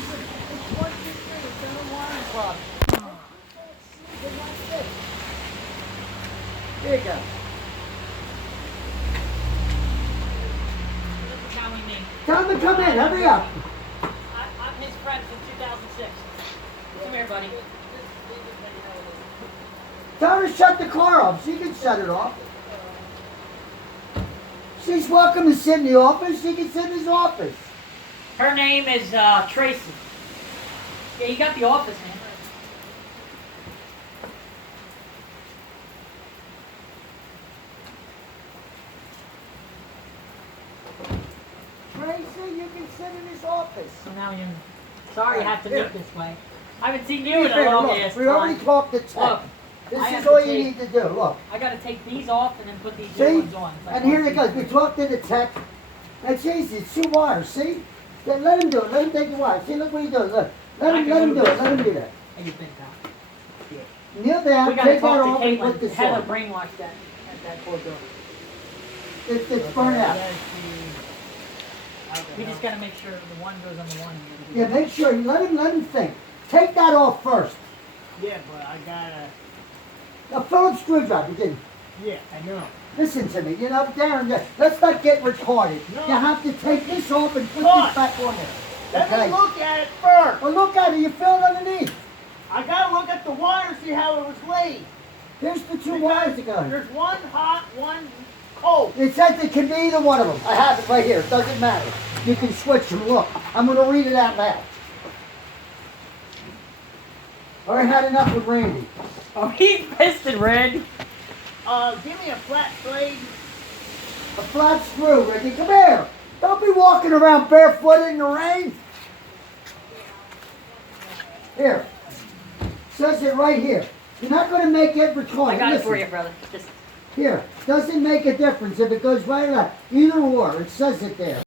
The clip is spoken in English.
It's 123. It's in the wiring club. Here you go. This is how we meet. Tell him to come in. Hurry up. I'm his friend since 2006. Come here, buddy. Tell her to shut the car off. She can shut it off. She's welcome to sit in the office. She can sit in his office. Her name is Tracy. Yeah, you got the office, man. Tracy, you can sit in his office. So now you're sorry you have to Here. meet this way. I haven't seen you in a long ass We already time. talked to Ted. Look, I This have is all to you take- need to do. Look. I gotta take these off and then put these new See? ones on. It's like And here one it goes. We talked to the tech. It's easy. It's 2 wires. See? Then let him do it. Let him take the wire. See, look what he does. Look. Let him do it. Let him do that. How you think, pal? Kneel down. We gotta Take that talk off to and put Caitlin. this Heather on. brainwashed that poor girl. It's burnt out. We just gotta make sure the one goes on the one. Yeah, make sure. Let him think. Take that off first. Yeah, but I gotta. A Phillips screwdriver. Didn't. Yeah, I know. Listen to me. You know, Darren, let's not get retarded. No. You have to take this off and put Look. this back on there. Let Okay. me look at it first. Well, look at it. You feel it underneath. I gotta look at the wire, see how it was laid. Here's the 2 Because wires that go. There's one hot, one cold. It says it can be either one of them. I have it right here. It doesn't matter. You can switch them. Look, I'm going to read it out loud. I already had enough with Randy. Oh, he's pissed at Randy. Give me a flat blade. A flat screw, Ricky. Come here. Don't be walking around barefoot in the rain. Here. Says it right here. You're not going to make it retarded. I got it for Listen. you, brother. Just Here. Doesn't make a difference if it goes right or left. Either or. It says it there.